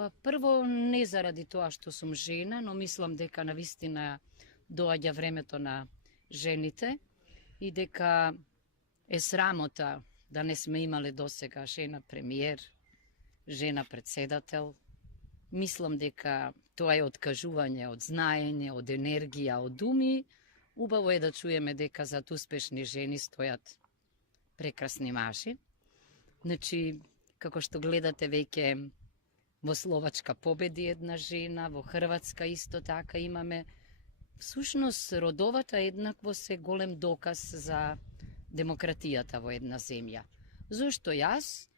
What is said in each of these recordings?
Па прво не заради тоа што сум жена, но мислам дека навистина доаѓа времето на жените и дека е срамота да не сме имале досега жена премиер, жена председател. Мислам дека тоа е откажување од знаење, од енергија, од уми. Убаво е да чуеме дека зад успешни жени стојат прекрасни мажи. Значи, како што гледате веќе во Словачка победи една жена, во Хрватска исто така имаме. Всушност, родовата еднаквост е голем доказ за демократијата во една земја. Зошто јас?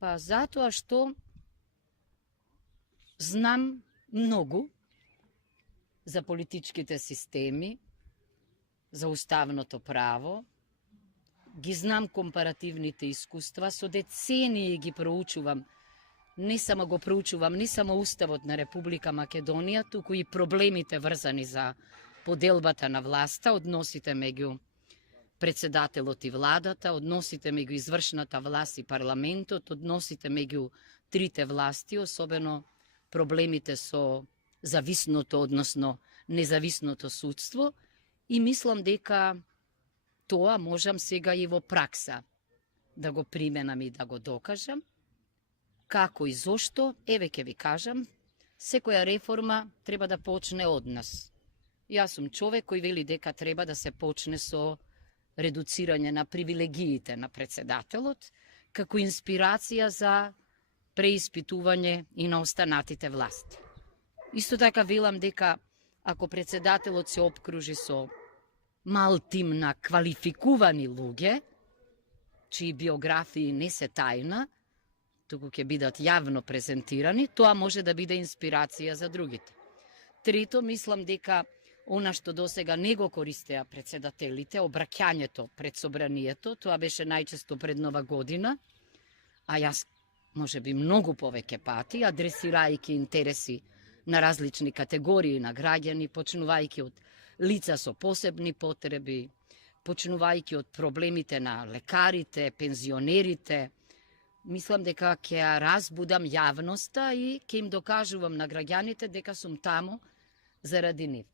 Па затоа што знам многу за политичките системи, за уставното право, ги знам компаративните искуства, со децении ги проучувам. Не само го проучувам, не само Уставот на Република Македонија, туку и проблемите врзани за поделбата на власта, односите меѓу председателот и владата, односите меѓу извршната власт и парламентот, односите меѓу трите власти, особено проблемите со зависното, односно независното судство, и мислам дека тоа можам сега и во пракса да го применам и да го докажам. Како и зошто, еве ќе ви кажам, секоја реформа треба да почне од нас. Јас сум човек кој вели дека треба да се почне со редуцирање на привилегиите на председателот, како инспирација за преиспитување и на останатите власти. Исто така велам дека ако председателот се обкружи со мал тим на квалификувани луѓе, чии биографии не се тајна, туку ќе бидат јавно презентирани, тоа може да биде инспирација за другите. Трето, мислам дека она што досега не го користеа председателите, обраќањето пред собранието, тоа беше најчесто пред Нова година, а јас може би многу повеќе пати, адресирајќи интереси на различни категории на граѓани, почнувајќи од лица со посебни потреби, почнувајќи од проблемите на лекарите, пензионерите. Мислам дека ќе ја разбудам јавноста и ќе им докажувам на граѓаните дека сум таму заради нив.